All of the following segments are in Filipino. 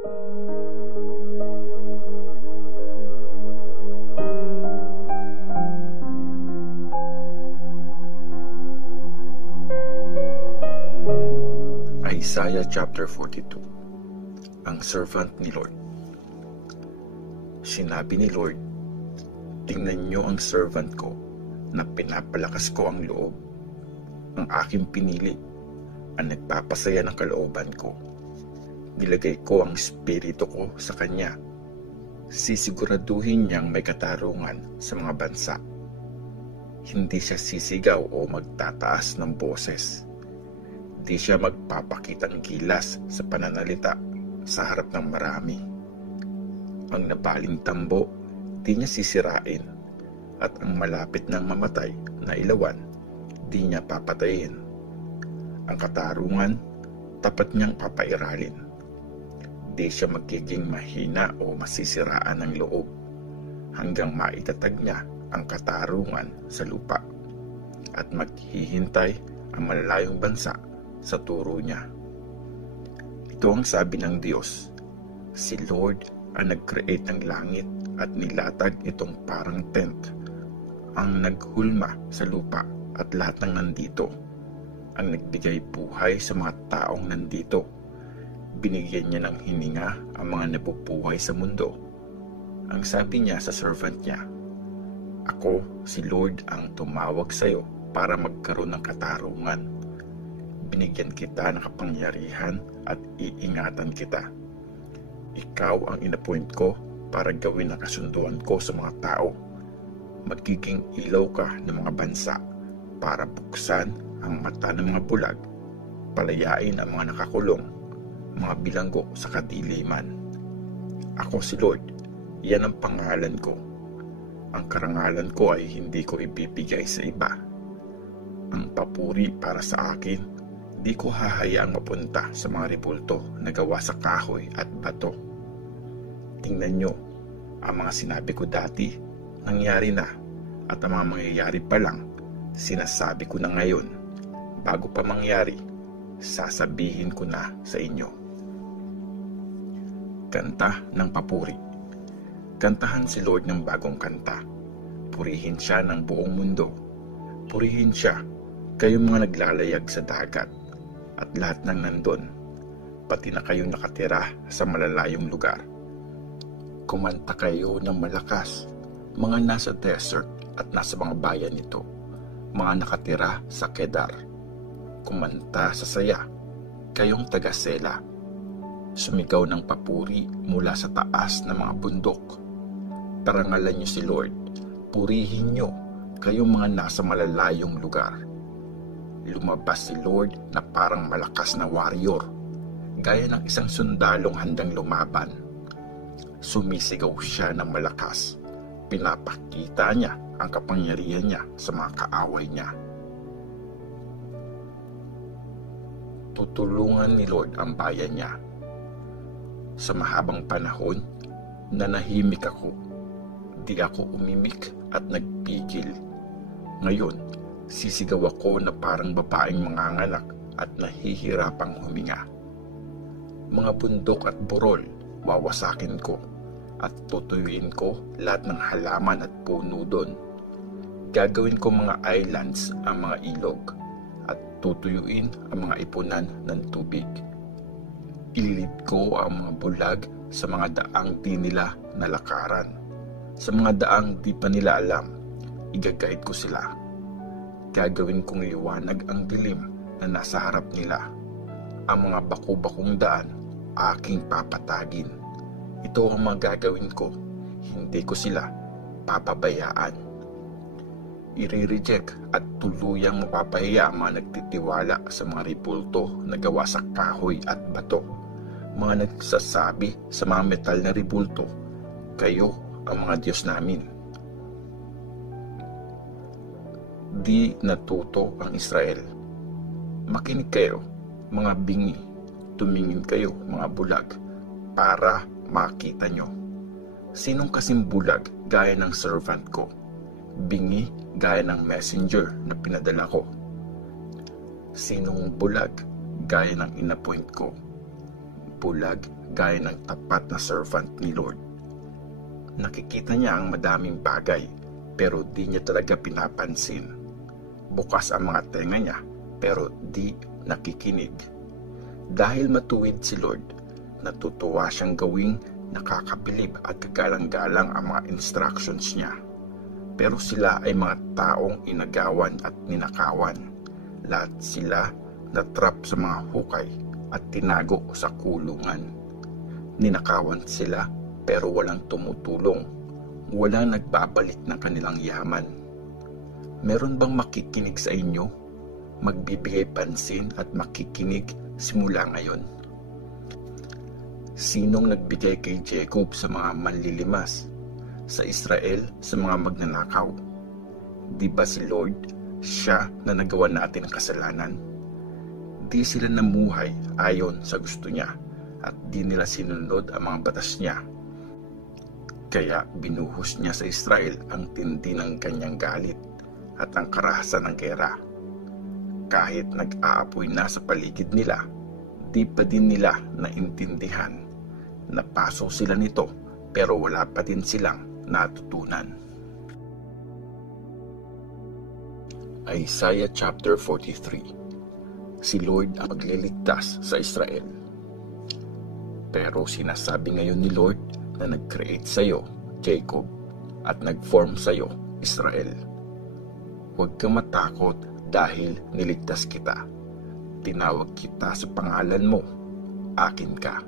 Isaiah chapter 42. Ang servant ni Lord. Sinabi ni Lord, tingnan niyo ang servant ko na pinapalakas ko ang loob, ang aking pinili, ang nagpapasaya ng kalooban ko. Nilagay ko ang espiritu ko sa kanya. Sisiguraduhin niyang may katarungan sa mga bansa. Hindi siya sisigaw o magtataas ng boses. Di siya magpapakitang gilas sa pananalita sa harap ng marami. Ang nabaling tambo, di niya sisirain, at ang malapit ng mamatay na ilawan, di niya papatayin. Ang katarungan, tapat niyang papairalin. Di siya magiging mahina o masisiraan ng loob, hanggang maitatag niya ang katarungan sa lupa, at maghihintay ang malalayong bansa sa turo niya. Ito ang sabi ng Diyos, si Lord ang nag-create ng langit at nilatag itong parang tent, ang naghulma sa lupa at lahat ng nandito, ang nagbigay buhay sa mga taong nandito. Binigyan niya ng hininga ang mga nabubuhay sa mundo. Ang sabi niya sa servant niya, ako, si Lord, ang tumawag sa iyo para magkaroon ng katarungan. Binigyan kita ng kapangyarihan at iingatan kita. Ikaw ang inappoint ko para gawin ang kasunduan ko sa mga tao. Magiging ilaw ka ng mga bansa para buksan ang mata ng mga bulag, palayain ang mga nakakulong, mga bilanggo sa kadiliman. Ako si Lord, yan ang pangalan ko. Ang karangalan ko ay hindi ko ibibigay sa iba. Ang papuri para sa akin, di ko hahayaang mapunta sa mga rebulto na gawa sa kahoy at bato. Tingnan nyo, ang mga sinabi ko dati, nangyari na, at ang mga mangyayari pa lang, sinasabi ko na ngayon. Bago pa mangyari, sasabihin ko na sa inyo. Kanta ng papuri. Kantahan si Lord ng bagong kanta. Purihin siya ng buong mundo. Purihin siya, kayong mga naglalayag sa dagat, at lahat ng nandun, pati na kayong nakatira sa malalayong lugar. Kumanta kayo ng malakas, mga nasa desert at nasa mga bayan nito, mga nakatira sa Kedar. Kumanta sa saya, kayong taga-Sela. Sumigaw ng papuri mula sa taas ng mga bundok. Parangalan niyo si Lord, purihin niyo kayong mga nasa malalayong lugar. Lumabas si Lord na parang malakas na warrior, gaya ng isang sundalong handang lumaban. Sumisigaw siya ng malakas. Pinapakita niya ang kapangyarihan niya sa mga kaaway niya. Tutulungan ni Lord ang bayan niya. Sa mahabang panahon, nanahimik ako. Di ako umimik at nagpigil. Ngayon, sisigaw ako na parang babaeng manganganak at nahihirapang huminga. Mga bundok at burol, wawasakin ko at tutuyuin ko lahat ng halaman at puno doon. Gagawin ko mga islands ang mga ilog at tutuyuin ang mga ipunan ng tubig. Ililid ko ang mga bulag sa mga daang di nila nalakaran. Sa mga daang di pa nila alam, igagayad ko sila. Gagawin kong liwanag ang dilim na nasa harap nila. Ang mga baku-bakong daan, aking papatagin. Ito ang mga gagawin ko, hindi ko sila papabayaan. I-reject at tuluyang mapapahiya ang mga nagtitiwala sa mga ribulto na gawa sa kahoy at bato. Mga nagsasabi sa mga metal na ribulto, kayo ang mga Diyos namin. Di natuto ang Israel. Makinig kayo, mga bingi. Tumingin kayo, mga bulag, para makita nyo. Sinong kasing bulag gaya ng servant ko? Bingi gaya ng messenger na pinadala ko? Sinong bulag gaya ng inappoint ko? Bulag gaya ng tapat na servant ni Lord. Nakikita niya ang madaming bagay pero di niya talaga pinapansin. Bukas ang mga tenga niya pero di nakikinig. Dahil matuwid si Lord, natutuwa siyang gawing nakakabilib at kagalang-galang ang mga instructions niya. Pero sila ay mga taong inagawan at ninakawan. Lahat sila natrap sa mga hukay at tinago sa kulungan. Ninakawan sila pero walang tumutulong. Walang nagbabalik ng kanilang yaman. Meron bang makikinig sa inyo? Magbibigay pansin at makikinig simula ngayon? Sinong nagbigay kay Jacob sa mga manlilimas? Sa Israel sa mga magnanakaw? Di ba si Lord, siya na nagawa natin ang kasalanan? Di sila namuhay ayon sa gusto niya at di nila sinunod ang mga batas niya. Kaya binuhos niya sa Israel ang tindi ng kanyang galit at ang karahasan ng gera. Kahit nag-aapoy na sa paligid nila, di pa din nila naintindihan. Napaso sila nito pero wala pa din silang natutunan. Isaiah chapter 43. Si Lord ang magliligtas sa Israel. Pero sinasabi ngayon ni Lord na nag-create sa iyo, Jacob, at nag-form sa iyo, Israel. Huwag kang matakot dahil niligtas kita. Tinawag kita sa pangalan mo, akin ka.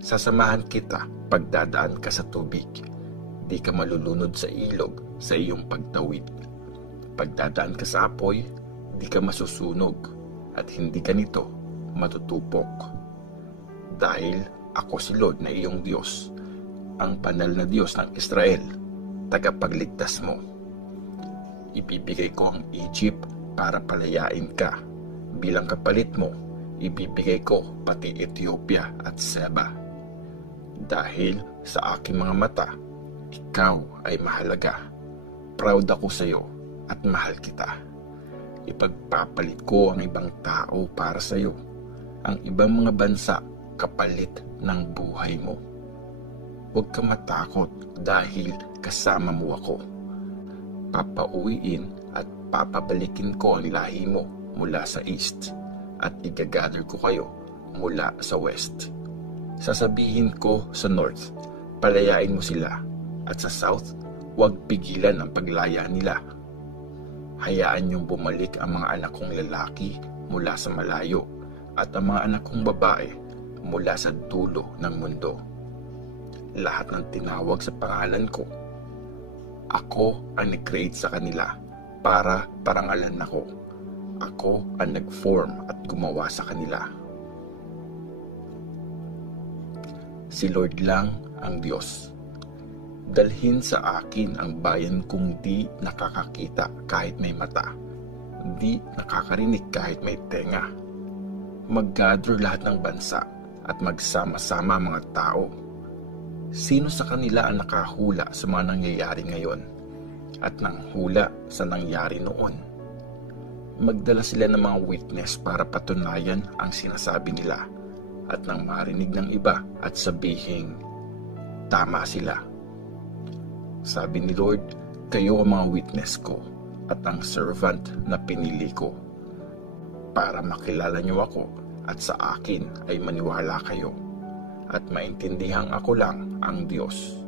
Sasamahan kita pagdadaan ka sa tubig. Di ka malulunod sa ilog sa iyong pagtawid. Pagdadaan ka sa apoy, di ka masusunog at hindi ka nito matutupok. Dahil ako si Lord na iyong Diyos, ang banal na Diyos ng Israel, tagapagligtas mo. Ibibigay ko ang Egypt para palayain ka. Bilang kapalit mo, ibibigay ko pati Ethiopia at Seba. Dahil sa aking mga mata, ikaw ay mahalaga. Proud ako sa iyo at mahal kita. Ipagpapalit ko ang ibang tao para sa iyo. Ang ibang mga bansa kapalit ng buhay mo. Huwag ka matakot dahil kasama mo ako. Papauwiin at papabalikin ko ang lahi mo mula sa east at igagather ko kayo mula sa west. Sasabihin ko sa north, palayain mo sila, at sa south, huwag pigilan ang paglaya nila. Hayaan niyong bumalik ang mga anak kong lalaki mula sa malayo at ang mga anak kong babae mula sa dulo ng mundo. Lahat ng tinawag sa pangalan ko, ako ang nag-create sa kanila para parangalan ako. Ako ang nag-form at gumawa sa kanila. Si Lord lang ang Diyos. Dalhin sa akin ang bayan kong di nakakakita kahit may mata, di nakakarinig kahit may tenga. Mag-gather lahat ng bansa at magsama-sama mga tao. Sino sa kanila ang nakahula sa mga nangyayari ngayon at nanghula sa nangyari noon? Magdala sila ng mga witness para patunayan ang sinasabi nila at nang marinig ng iba at sabihing, tama sila. Sabi ni Lord, kayo ang mga witness ko at ang servant na pinili ko para makilala niyo ako at sa akin ay maniwala kayo at maintindihan ako lang ang Diyos.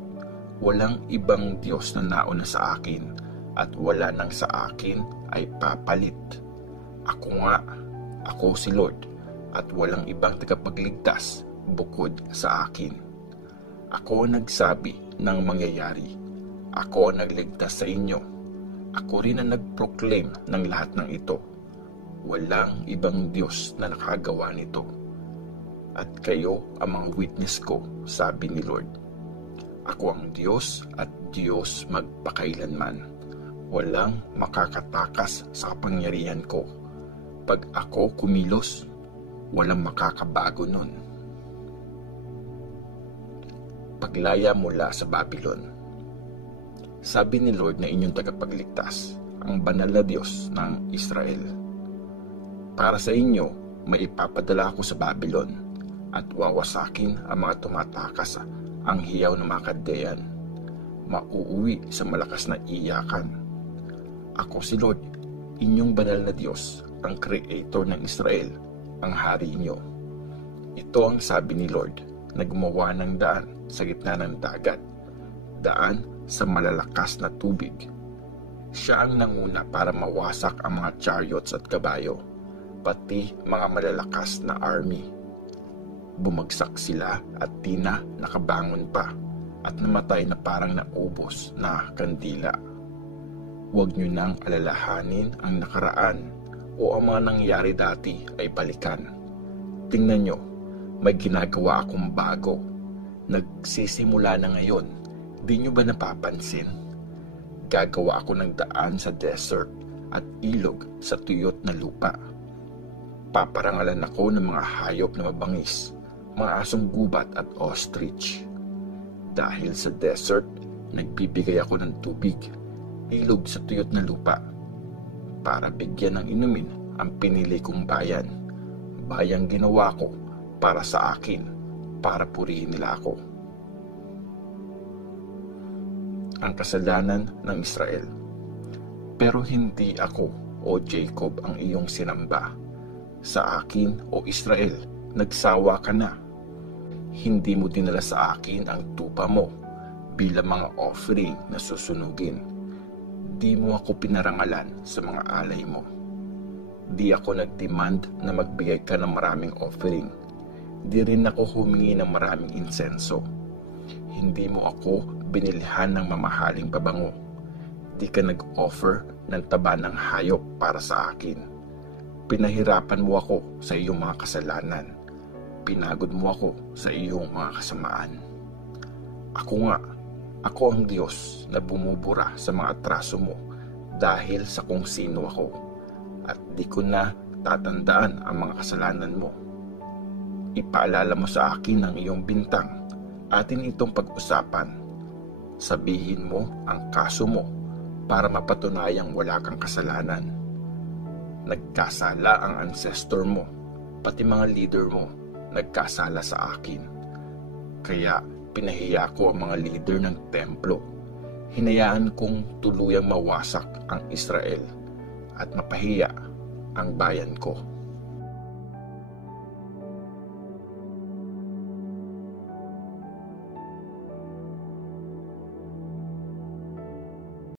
Walang ibang Diyos na nauna sa akin at wala nang sa akin ay papalit. Ako si Lord at walang ibang tagapagligtas bukod sa akin. Ako ang nagsabi ng mangyayari. Ako ang nagligtas sa inyo. Ako rin ang nag-proclaim ng lahat ng ito. Walang ibang Diyos na nakagawa nito. At kayo ang mga witness ko, sabi ni Lord. Ako ang Diyos at Diyos magpakailanman. Walang makakatakas sa kapangyarihan ko. Pag ako kumilos, walang makakabago nun. Paglaya mula sa Babylon. Sabi ni Lord na inyong tagapagligtas, ang banal na Diyos ng Israel. Para sa inyo, may ipapadala ako sa Babylon. at wawasakin ang mga tumatakas ang hiyaw na mga Kaldean. Mauuwi sa malakas na iyakan. Ako si Lord, inyong banal na Diyos, ang Creator ng Israel, ang Hari inyo. Ito ang sabi ni Lord na gumawa ng daan sa gitna ng dagat, daan sa malalakas na tubig. Siya ang nanguna para mawasak ang mga chariots at kabayo, pati mga malalakas na army. Bumagsak sila at di na nakabangon pa at namatay na parang naubos na kandila. Huwag nyo nang alalahanin ang nakaraan o ang mga nangyari dati ay balikan. Tingnan nyo, may ginagawa akong bago. Nagsisimula na ngayon, di nyo ba napapansin? Gagawa ako ng daan sa desert at ilog sa tuyot na lupa. Paparangalan ako ng mga hayop na mabangis, mga asong gubat at ostrich. Dahil sa desert, nagbibigay ako ng tubig, ilog sa tuyot na lupa, para bigyan ng inumin ang pinili kong bayan. Bayang ginawa ko para sa akin, para purihin nila ako. Ang kasalanan ng Israel. Pero hindi ako, o Jacob, ang iyong sinamba. Sa akin, o Israel, nagsawa ka na. Hindi mo dinala sa akin ang tupa mo bilang mga offering na susunugin. Di mo ako pinarangalan sa mga alay mo. Di ako nag-demand na magbigay ka ng maraming offering. Di rin ako humingi ng maraming insenso. Hindi mo ako binilhan ng mamahaling pabango. Di ka nag-offer ng taba ng hayop para sa akin. Pinahirapan mo ako sa iyong mga kasalanan. Pinagod mo ako sa iyong mga kasamaan. Ako ang Diyos na bumubura sa mga atraso mo dahil sa kung sino ako, at di ko na tatandaan ang mga kasalanan mo. Ipaalala mo sa akin ang iyong bintang. Atin itong pag-usapan. Sabihin mo ang kaso mo para mapatunayang wala kang kasalanan. Nagkasala ang ancestor mo, pati mga leader mo nagkasala sa akin. Kaya pinahiya ko ang mga leader ng templo. Hinayaan kong tuluyang mawasak ang Israel at mapahiya ang bayan ko.